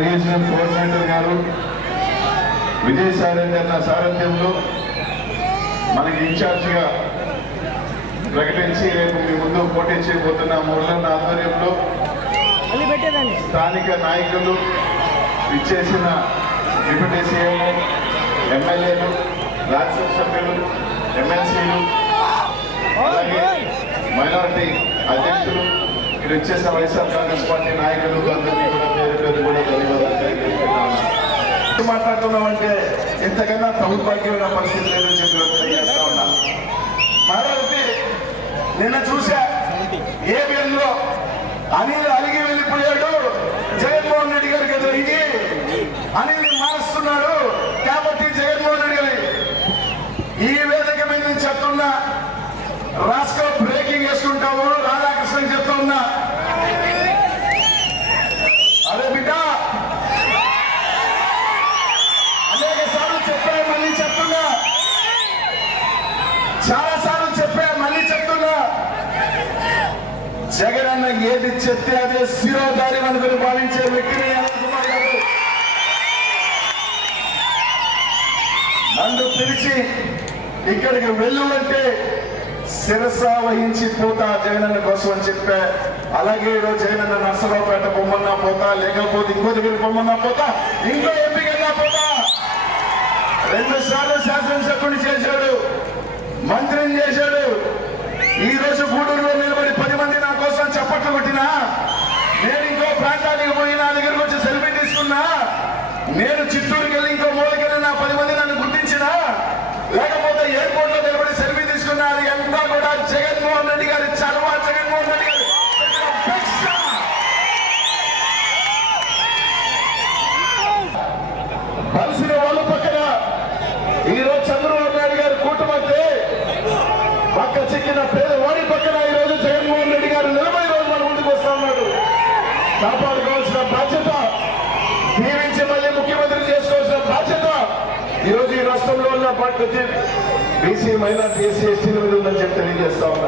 Regional coordinator గారు విజయసాయి రెడ్డి అన్న సారథ్యంలో మనకి ఇన్ఛార్జిగా ప్రకటించి రేపు మీ ముందు పోటీ చేయబోతున్న మూడున్న ఆధ్వర్యంలో స్థానిక నాయకులు ఇచ్చేసిన డిప్యూటీ సీఎం, ఎమ్మెల్యేలు, రాజ్యసభ సభ్యులు, ఎమ్మెల్సీలు, అలాగే మైనారిటీ అధ్యక్షులు, ఇక్కడ ఇచ్చేసిన వైఎస్ఆర్ కాంగ్రెస్ పార్టీ నాయకులు అందరినీ కూడా పేరు పేరు కూడా ధన్యవాదాలు తెలియజేస్తున్నాను. మాట్లాడుతున్నామంటే ఇంతకన్నా దౌర్భాగ్యమైన పరిస్థితి లేదని చెప్పి తెలియజేస్తా ఉన్నా. మరొకటి నిన్న చూసా ఏబిఎన్లో అనిల్ అలిగి వెళ్ళిపోయాడు, జగన్మోహన్ రెడ్డి గారికి ఎదురికి అనిల్ మారుస్తున్నాడు కాబట్టి జగన్మోహన్ రెడ్డి గారి ఈ వేదిక మీద నేను చెప్తున్నా, రాష్ట్ర బ్రేకింగ్ వేసుకుంటాము. రాధాకృష్ణ చెప్తా ఉన్నా, అరే బిడ్డ అనేక సార్లు చెప్పా, మళ్ళీ చెప్తున్నా, చాలా సార్లు చెప్పా, మళ్ళీ చెప్తున్నా, జగన్ అన్న ఏది చెప్తే అదే శిరోధారి అనుకుని భావించే వ్యక్తిని అనుకున్నారు గారు. నన్ను పిలిచి ఇక్కడికి వెళ్ళు అంటే శిరస వహించి పోతా జగనన్న కోసం అని చెప్పా. అలాగే ఈరోజు జగనన్న నర్సరావుపేట బొమ్మన్నా పోతా, లేకపోతే ఇంకో దగ్గర బొమ్మన్నా పోతా, ఇంకో ఎంపీకన్నా పోతా. 2 సార్లు శాసనసభ్యుని చేశాడు, మంత్రిని చేశాడు. ఈ రోజు గూడూరులో నిలబడి 10 మంది నా కోసం చప్పట్లు కొట్టినా, నేను ఇంకో ప్రాంతానికి పోయి నా దగ్గరకు వచ్చి సెల్ఫీ తీసుకున్నా, నేను చిత్తూరుకి వెళ్ళి ఇంకో మూలకెళ్ళి నా 10 మంది నన్ను గుర్తించినా, లేకపోతే ఎయిర్పోర్ట్ లో నిలబడి సెల్ఫీ తీసుకున్నా, అది అంతా కూడా జగన్మోహన్ రెడ్డి గారి చలవ, జగన్మోహన్ రెడ్డి గారి కలిసిన వాళ్ళ పక్కన ఈరోజు చంద్రబాబు నాయుడు గారు కూటమితే పక్క చిక్కిన పేదవాడి పక్కన ఈరోజు జగన్మోహన్ రెడ్డి గారు నిలబడి రోజు మన ముందుకు వస్తా ఉన్నాడు. కాపాడుకోవాల్సిన బాధ్యత, దీవించి మళ్ళీ ముఖ్యమంత్రి చేసుకోవాల్సిన బాధ్యత ఈరోజు ఈ రాష్ట్రంలో ఉన్న ప్రతి బీసీ, మైనార్టీ, ఎస్సీ, ఎస్టీల మీద ఉందని చెప్పి తెలియజేస్తా ఉన్నా.